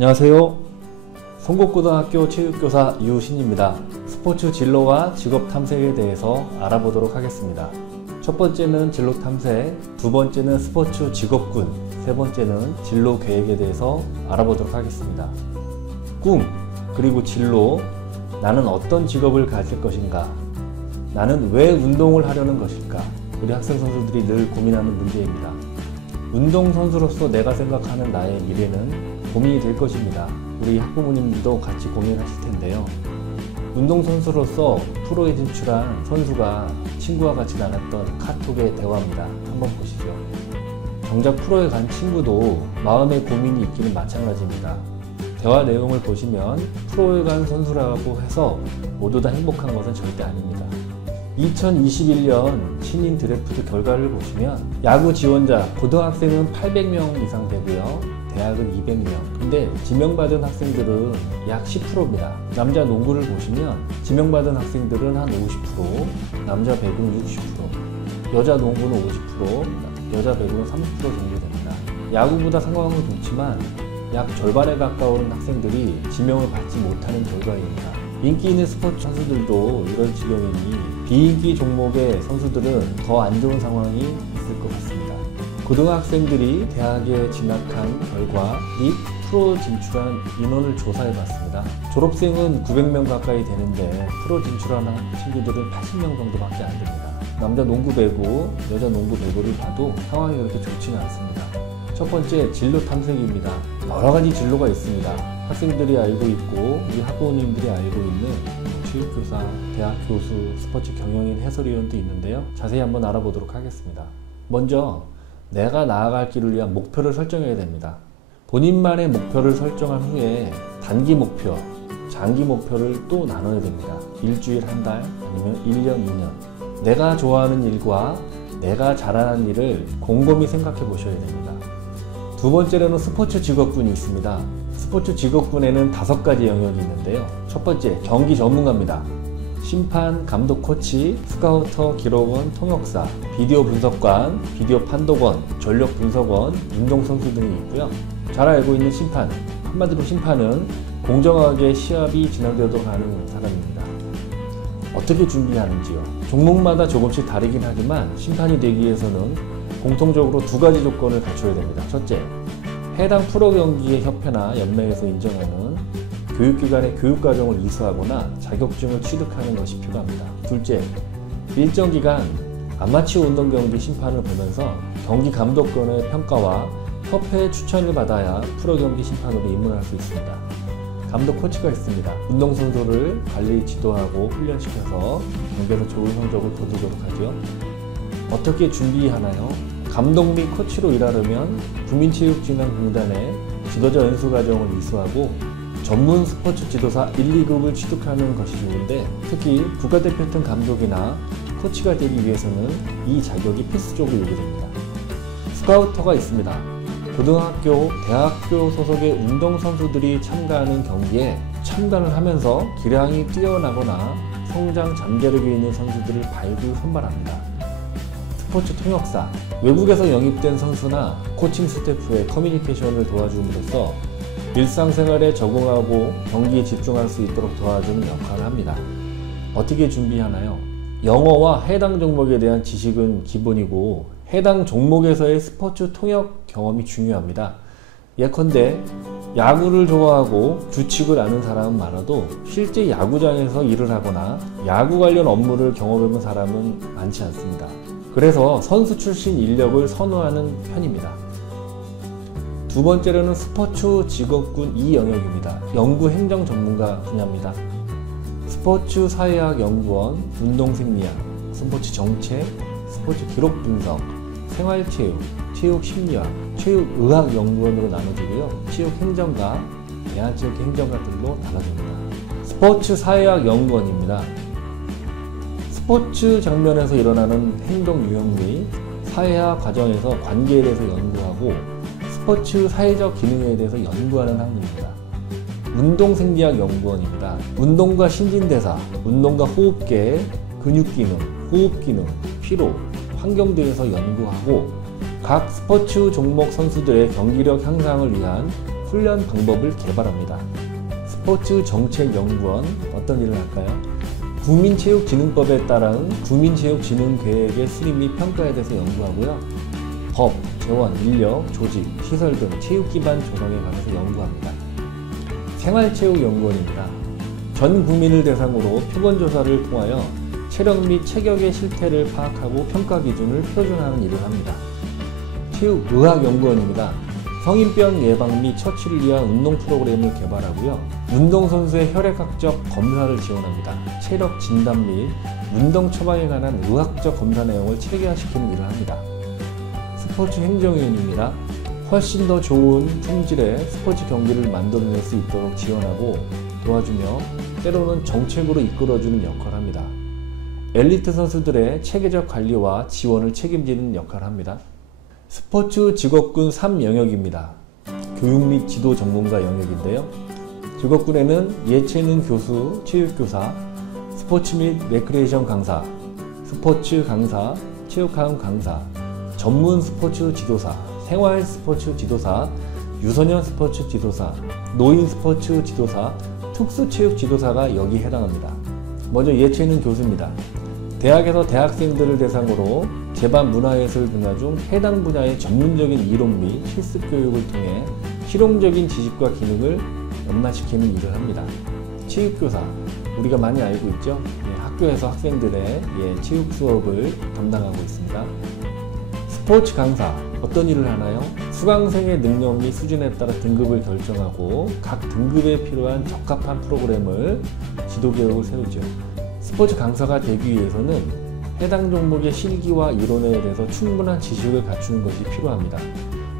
안녕하세요. 송곡고등학교 체육교사 유신입니다. 스포츠 진로와 직업 탐색에 대해서 알아보도록 하겠습니다. 첫 번째는 진로 탐색, 두 번째는 스포츠 직업군, 세 번째는 진로 계획에 대해서 알아보도록 하겠습니다. 꿈, 그리고 진로, 나는 어떤 직업을 가질 것인가? 나는 왜 운동을 하려는 것일까? 우리 학생 선수들이 늘 고민하는 문제입니다. 운동선수로서 내가 생각하는 나의 미래는 고민이 될 것입니다. 우리 학부모님들도 같이 고민하실 텐데요. 운동선수로서 프로에 진출한 선수가 친구와 같이 나눴던 카톡의 대화입니다. 한번 보시죠. 정작 프로에 간 친구도 마음의 고민이 있기는 마찬가지입니다. 대화 내용을 보시면 프로에 간 선수라고 해서 모두 다 행복한 것은 절대 아닙니다. 2021년 신인 드래프트 결과를 보시면 야구 지원자 고등학생은 800명 이상 되고요, 대학은 200명. 근데 지명받은 학생들은 약 10%입니다. 남자 농구를 보시면 지명받은 학생들은 한 50%, 남자 배구는 60%, 여자 농구는 50%, 여자 배구는 30% 정도 됩니다. 야구보다 상황은 좋지만 약 절반에 가까운 학생들이 지명을 받지 못하는 결과입니다. 인기 있는 스포츠 선수들도 이럴 지경이니 비인기 종목의 선수들은 더 안 좋은 상황이 있을 것 같습니다. 고등학생들이 대학에 진학한 결과 및 프로 진출한 인원을 조사해봤습니다. 졸업생은 900명 가까이 되는데 프로 진출하는 친구들은 80명 정도밖에 안 됩니다. 남자 농구 배구, 여자 농구 배구를 봐도 상황이 그렇게 좋지는 않습니다. 첫 번째, 진로 탐색입니다. 여러 가지 진로가 있습니다. 학생들이 알고 있고 우리 학부모님들이 알고 있는 체육교사, 대학 교수, 스포츠 경영인, 해설위원도 있는데요. 자세히 한번 알아보도록 하겠습니다. 먼저 내가 나아갈 길을 위한 목표를 설정해야 됩니다. 본인만의 목표를 설정한 후에 단기 목표, 장기 목표를 또 나눠야 됩니다. 일주일, 한 달, 아니면 1년, 2년. 내가 좋아하는 일과 내가 잘하는 일을 곰곰이 생각해 보셔야 됩니다. 두 번째로는 스포츠 직업군이 있습니다. 스포츠 직업군에는 5가지 영역이 있는데요. 첫 번째, 경기 전문가입니다. 심판, 감독, 코치, 스카우터, 기록원, 통역사, 비디오 분석관, 비디오 판독원, 전력 분석원, 운동선수 등이 있고요. 잘 알고 있는 심판, 한마디로 심판은 공정하게 시합이 진행되도록 하는 사람입니다. 어떻게 준비하는지요? 종목마다 조금씩 다르긴 하지만 심판이 되기 위해서는 공통적으로 2가지 조건을 갖춰야 됩니다. 첫째, 해당 프로경기의 협회나 연맹에서 인정하는 교육기관의 교육과정을 이수하거나 자격증을 취득하는 것이 필요합니다. 둘째, 일정 기간 아마추어 운동경기 심판을 보면서 경기 감독권의 평가와 협회의 추천을 받아야 프로경기 심판으로 입문할 수 있습니다. 감독 코치가 있습니다. 운동선수를 관리, 지도하고 훈련시켜서 경기에서 좋은 성적을 거두도록 하죠. 어떻게 준비하나요? 감독 및 코치로 일하려면 국민체육진흥공단의 지도자 연수과정을 이수하고 전문 스포츠 지도사 1, 2급을 취득하는 것이 좋은데, 특히 국가대표팀 감독이나 코치가 되기 위해서는 이 자격이 필수적으로 요구됩니다. 스카우터가 있습니다. 고등학교, 대학교 소속의 운동선수들이 참가하는 경기에 참가를 하면서 기량이 뛰어나거나 성장 잠재력이 있는 선수들을 발굴 선발합니다. 스포츠 통역사, 외국에서 영입된 선수나 코칭 스태프의 커뮤니케이션을 도와줌으로써 일상생활에 적응하고 경기에 집중할 수 있도록 도와주는 역할을 합니다. 어떻게 준비하나요? 영어와 해당 종목에 대한 지식은 기본이고 해당 종목에서의 스포츠 통역 경험이 중요합니다. 예컨대 야구를 좋아하고 규칙을 아는 사람은 많아도 실제 야구장에서 일을 하거나 야구 관련 업무를 경험해본 사람은 많지 않습니다. 그래서 선수 출신 인력을 선호하는 편입니다. 두 번째로는 스포츠 직업군 2영역입니다. 연구 행정 전문가 분야입니다. 스포츠 사회학 연구원, 운동생리학, 스포츠 정책, 스포츠 기록 분석, 생활체육, 체육 심리학, 체육의학 연구원으로 나눠지고요. 체육 행정가, 대한체육 행정가들로 나눠집니다. 스포츠 사회학 연구원입니다. 스포츠 장면에서 일어나는 행동 유형 및 사회학 과정에서 관계에 대해서 연구하고 스포츠 사회적 기능에 대해서 연구하는 학문입니다. 운동생리학 연구원입니다. 운동과 신진대사, 운동과 호흡계, 근육기능, 호흡기능, 피로, 환경 등에서 연구하고 각 스포츠 종목 선수들의 경기력 향상을 위한 훈련 방법을 개발합니다. 스포츠 정책연구원 어떤 일을 할까요? 국민체육진흥법에 따른 국민체육진흥계획의 수립 및 평가에 대해서 연구하고요. 법, 재원, 인력, 조직, 시설 등 체육 기반 조성에 관해서 연구합니다. 생활체육연구원입니다. 전 국민을 대상으로 표본조사를 통하여 체력 및 체격의 실태를 파악하고 평가 기준을 표준화하는 일을 합니다. 체육의학연구원입니다. 성인병 예방 및 처치를 위한 운동 프로그램을 개발하고요. 운동선수의 혈액학적 검사를 지원합니다. 체력 진단 및 운동 처방에 관한 의학적 검사 내용을 체계화시키는 일을 합니다. 스포츠 행정위원입니다. 훨씬 더 좋은 품질의 스포츠 경기를 만들어낼 수 있도록 지원하고 도와주며 때로는 정책으로 이끌어주는 역할을 합니다. 엘리트 선수들의 체계적 관리와 지원을 책임지는 역할을 합니다. 스포츠 직업군 3영역입니다. 교육 및 지도 전문가 영역인데요. 직업군에는 예체능 교수, 체육교사, 스포츠 및 레크레이션 강사, 스포츠 강사, 체육학원 강사, 전문 스포츠 지도사, 생활 스포츠 지도사, 유소년 스포츠 지도사, 노인 스포츠 지도사, 특수체육 지도사가 여기에 해당합니다. 먼저 예체능 교수입니다. 대학에서 대학생들을 대상으로 제반 문화예술 분야 중 해당 분야의 전문적인 이론 및 실습 교육을 통해 실용적인 지식과 기능을 연마시키는 일을 합니다. 체육교사, 우리가 많이 알고 있죠? 학교에서 학생들의 체육 수업을 담당하고 있습니다. 스포츠 강사, 어떤 일을 하나요? 수강생의 능력 및 수준에 따라 등급을 결정하고 각 등급에 필요한 적합한 프로그램을 지도교육을 세우죠. 스포츠 강사가 되기 위해서는 해당 종목의 실기와 이론에 대해서 충분한 지식을 갖추는 것이 필요합니다.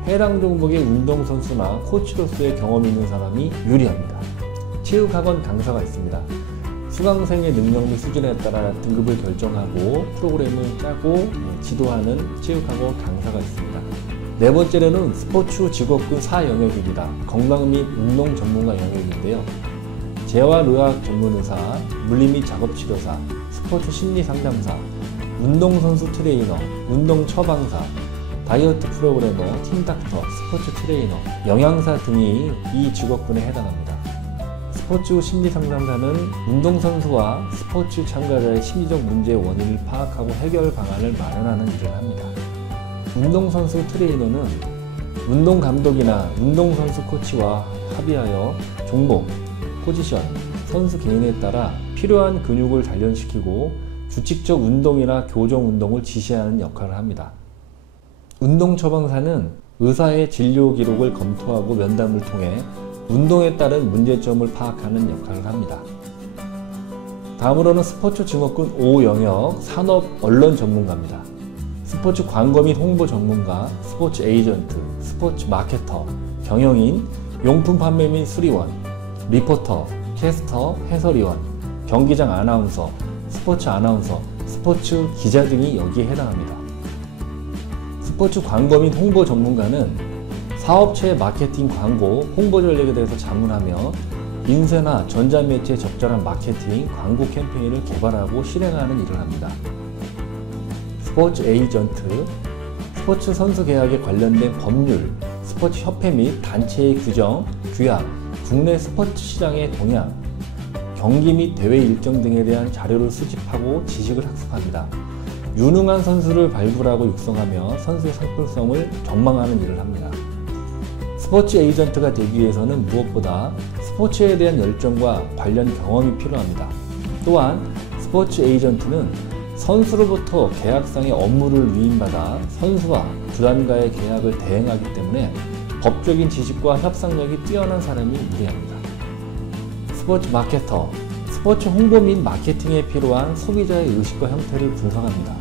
해당 종목의 운동선수나 코치로서의 경험이 있는 사람이 유리합니다. 체육학원 강사가 있습니다. 수강생의 능력 및 수준에 따라 등급을 결정하고 프로그램을 짜고 지도하는 체육학원 강사가 있습니다. 네 번째로는 스포츠 직업군 4영역입니다. 건강 및 운동 전문가 영역인데요. 재활의학 전문의사, 물리 및 작업치료사, 스포츠 심리 상담사, 운동선수 트레이너, 운동 처방사, 다이어트 프로그래머, 팀닥터, 스포츠 트레이너, 영양사 등이 이 직업군에 해당합니다. 스포츠 심리 상담사는 운동선수와 스포츠 참가자의 심리적 문제의 원인을 파악하고 해결 방안을 마련하는 일을 합니다. 운동선수 트레이너는 운동감독이나 운동선수 코치와 합의하여 종목, 포지션, 선수 개인에 따라 필요한 근육을 단련시키고 규칙적 운동이나 교정 운동을 지시하는 역할을 합니다. 운동 처방사는 의사의 진료 기록을 검토하고 면담을 통해 운동에 따른 문제점을 파악하는 역할을 합니다. 다음으로는 스포츠 증업군 5영역 산업 언론 전문가입니다. 스포츠 광고 및 홍보 전문가, 스포츠 에이전트, 스포츠 마케터, 경영인, 용품 판매 및 수리원, 리포터, 캐스터, 해설위원, 경기장 아나운서, 스포츠 아나운서, 스포츠 기자 등이 여기에 해당합니다. 스포츠 광고 및 홍보 전문가는 사업체의 마케팅, 광고, 홍보 전략에 대해서 자문하며 인쇄나 전자매체에 적절한 마케팅, 광고 캠페인을 개발하고 실행하는 일을 합니다. 스포츠 에이전트, 스포츠 선수 계약에 관련된 법률, 스포츠 협회 및 단체의 규정, 규약, 국내 스포츠 시장의 동향, 경기 및 대회 일정 등에 대한 자료를 수집하고 지식을 학습합니다. 유능한 선수를 발굴하고 육성하며 선수의 상품성을 전망하는 일을 합니다. 스포츠 에이전트가 되기 위해서는 무엇보다 스포츠에 대한 열정과 관련 경험이 필요합니다. 또한 스포츠 에이전트는 선수로부터 계약상의 업무를 위임받아 선수와 구단과의 계약을 대행하기 때문에 법적인 지식과 협상력이 뛰어난 사람이 유리합니다. 스포츠 마케터, 스포츠 홍보 및 마케팅에 필요한 소비자의 의식과 형태를 분석합니다.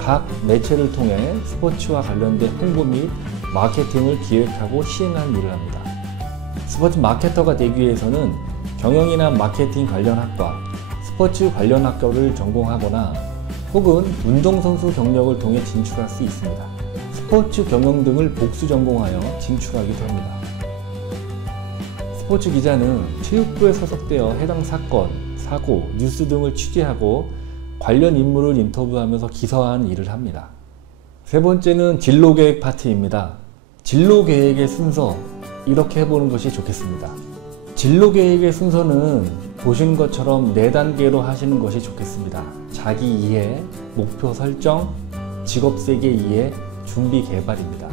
각 매체를 통해 스포츠와 관련된 홍보 및 마케팅을 기획하고 시행하는 일을 합니다. 스포츠 마케터가 되기 위해서는 경영이나 마케팅 관련 학과, 스포츠 관련 학교를 전공하거나 혹은 운동선수 경력을 통해 진출할 수 있습니다. 스포츠 경영 등을 복수 전공하여 진출하기도 합니다. 스포츠 기자는 체육부에 소속되어 해당 사건, 사고, 뉴스 등을 취재하고 관련 인물을 인터뷰하면서 기사화하는 일을 합니다. 세 번째는 진로계획 파트입니다. 진로계획의 순서, 이렇게 해보는 것이 좋겠습니다. 진로 계획의 순서는 보신 것처럼 4단계로 하시는 것이 좋겠습니다. 자기 이해, 목표 설정, 직업 세계 이해, 준비 개발입니다.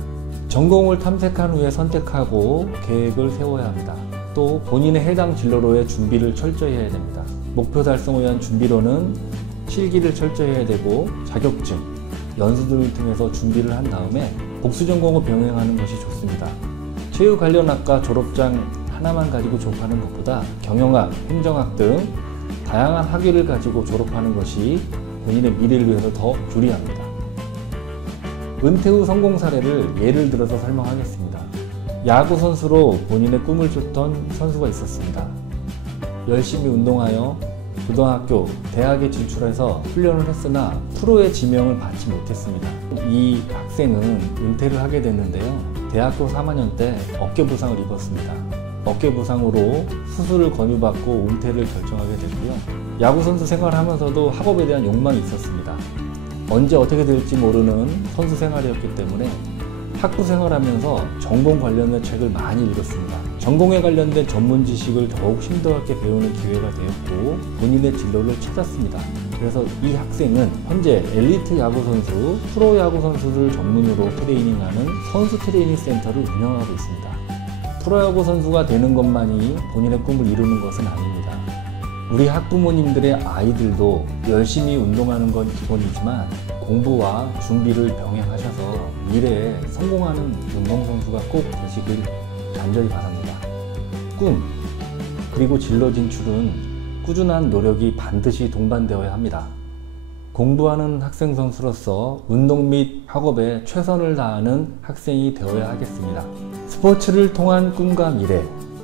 전공을 탐색한 후에 선택하고 계획을 세워야 합니다. 또 본인의 해당 진로로의 준비를 철저히 해야 됩니다. 목표 달성을 위한 준비로는 실기를 철저히 해야 되고 자격증, 연수들을 통해서 준비를 한 다음에 복수 전공을 병행하는 것이 좋습니다. 체육 관련 학과 졸업장 하나만 가지고 졸업하는 것보다 경영학, 행정학 등 다양한 학위를 가지고 졸업하는 것이 본인의 미래를 위해서 더 유리합니다. 은퇴 후 성공 사례를 예를 들어서 설명하겠습니다. 야구 선수로 본인의 꿈을 쫓던 선수가 있었습니다. 열심히 운동하여 고등학교, 대학에 진출해서 훈련을 했으나 프로의 지명을 받지 못했습니다. 이 학생은 은퇴를 하게 됐는데요. 대학교 3학년 때 어깨 부상을 입었습니다. 어깨 부상으로 수술을 권유받고 은퇴를 결정하게 됐고요. 야구 선수 생활하면서도 학업에 대한 욕망이 있었습니다. 언제 어떻게 될지 모르는 선수 생활이었기 때문에 학부 생활하면서 전공 관련된 책을 많이 읽었습니다. 전공에 관련된 전문 지식을 더욱 심도 있게 배우는 기회가 되었고 본인의 진로를 찾았습니다. 그래서 이 학생은 현재 엘리트 야구 선수, 프로 야구 선수를 전문으로 트레이닝하는 선수 트레이닝 센터를 운영하고 있습니다. 프로야구 선수가 되는 것만이 본인의 꿈을 이루는 것은 아닙니다. 우리 학부모님들의 아이들도 열심히 운동하는 건 기본이지만 공부와 준비를 병행하셔서 미래에 성공하는 운동선수가 꼭 되시길 간절히 바랍니다. 꿈, 그리고 진로 진출은 꾸준한 노력이 반드시 동반되어야 합니다. 공부하는 학생 선수로서 운동 및 학업에 최선을 다하는 학생이 되어야 하겠습니다. 스포츠를 통한 꿈과 미래,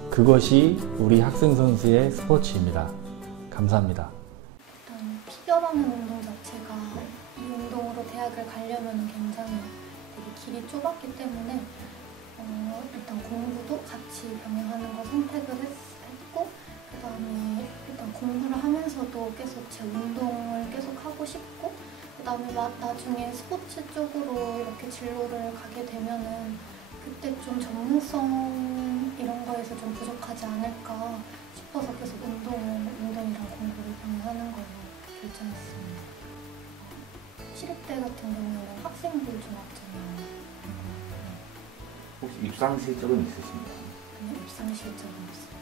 그것이 우리 학생 선수의 스포츠입니다. 감사합니다. 일단 피겨라는 운동 자체가 이 운동으로 대학을 가려면 굉장히 되게 길이 좁았기 때문에 일단 공부도 같이 병행하는 걸 선택을 했고 그 다음에 일단 공부를 하면서도 계속 제 운동을 계속 하고 싶고 그 다음에 나중에 스포츠 쪽으로 이렇게 진로를 가게 되면은 그때 좀 전문성 이런 거에서 좀 부족하지 않을까 싶어서 계속 운동이랑 공부를 병행하는 걸로 결정했습니다. 시립대 같은 경우에는 학생부 종합전이에요. 혹시 입상 실적은 있으신가요? 아니요, 입상 실적은 없어요.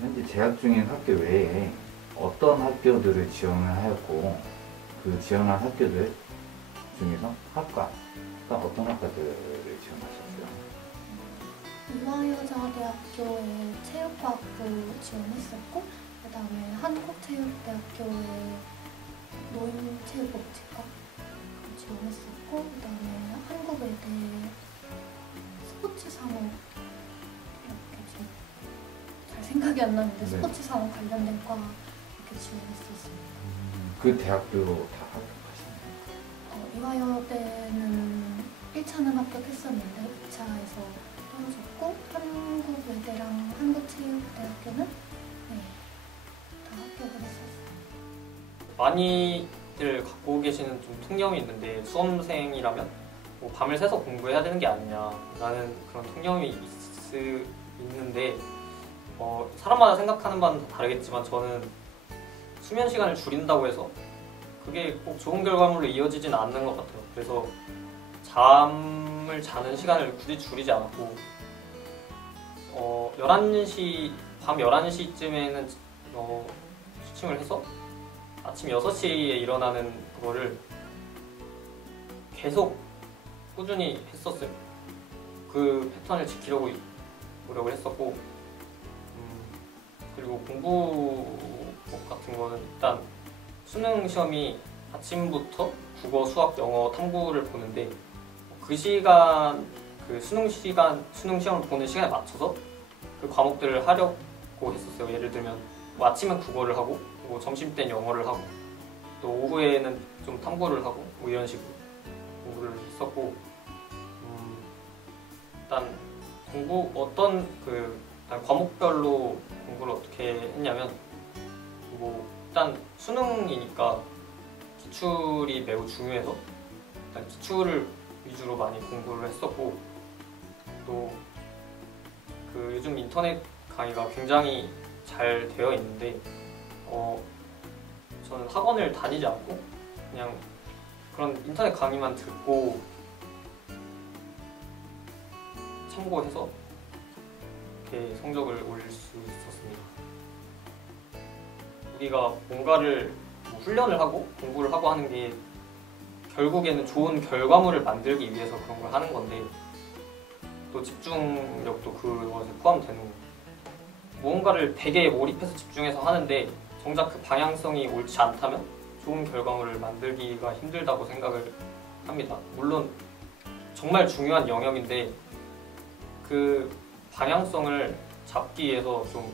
현재 재학 중인 학교 외에 어떤 학교들을 지원을 하였고 그 지원한 학교들 중에서 학과가 어떤 학과들을 지원하셨어요? 이화여자대학교에 체육과학부 지원했었고 그 다음에 한국체육대학교에 노인체육복지과 지원했었고 그 다음에 한국외대 스포츠산업 이렇게 잘 생각이 안 나는데 스포츠산업 관련된 과 이렇게 지원했었습니다. 그 대학교 다 합격하셨나요? 이화여대는 1차는 합격했었는데 2차에서 떨어졌고 한국외대랑 한국체육대학교는 다 합격을 했었어요. 많이들 갖고 계시는 좀 통념이 있는데 수험생이라면 뭐 밤을 새서 공부해야 되는 게 아니냐라는 그런 통념이 있는데 사람마다 생각하는 바는 다르겠지만 저는 수면 시간을 줄인다고 해서 그게 꼭 좋은 결과물로 이어지진 않는 것 같아요. 그래서 잠을 자는 시간을 굳이 줄이지 않고 11시, 밤 11시쯤에는 취침을 해서 아침 6시에 일어나는 그거를 계속 꾸준히 했었어요. 그 패턴을 지키려고 노력을 했었고 그리고 공부 같은 거는 일단 수능 시험이 아침부터 국어, 수학, 영어, 탐구를 보는데 그 시간, 그 수능 시험을 보는 시간에 맞춰서 그 과목들을 하려고 했었어요. 예를 들면 뭐 아침은 국어를 하고 뭐 점심 때는 영어를 하고 또 오후에는 좀 탐구를 하고 뭐 이런 식으로 공부를 했었고 일단 일단 과목별로 공부를 어떻게 했냐면 뭐 일단 수능이니까 기출이 매우 중요해서 일단 기출을 위주로 많이 공부를 했었고 또 그 요즘 인터넷 강의가 굉장히 잘 되어 있는데 저는 학원을 다니지 않고 그냥 그런 인터넷 강의만 듣고 참고해서 이렇게 성적을 올릴 수 있었습니다. 우리가 뭔가를 훈련을 하고 공부를 하고 하는 게 결국에는 좋은 결과물을 만들기 위해서 그런 걸 하는 건데 또 집중력도 그것에 포함되는 거예요. 무언가를 되게 몰입해서 집중해서 하는데 정작 그 방향성이 옳지 않다면 좋은 결과물을 만들기가 힘들다고 생각을 합니다. 물론 정말 중요한 영역인데 그 방향성을 잡기 위해서 좀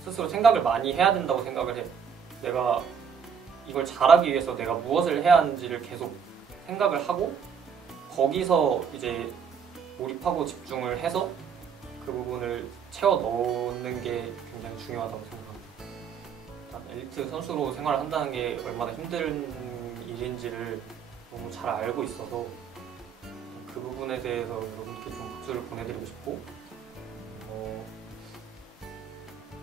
스스로 생각을 많이 해야 된다고 생각을 해요. 내가 이걸 잘하기 위해서 내가 무엇을 해야 하는지를 계속 생각을 하고 거기서 이제 몰입하고 집중을 해서 그 부분을 채워 넣는 게 굉장히 중요하다고 생각합니다. 일단 엘리트 선수로 생활을 한다는 게 얼마나 힘든 일인지를 너무 잘 알고 있어서 그 부분에 대해서 여러분께 좀 박수를 보내드리고 싶고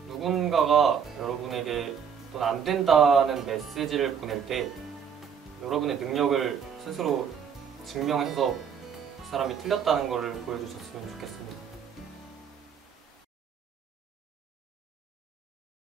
누군가가 여러분에게 돈 안 된다는 메시지를 보낼 때 여러분의 능력을 스스로 증명해서 그 사람이 틀렸다는 것을 보여주셨으면 좋겠습니다.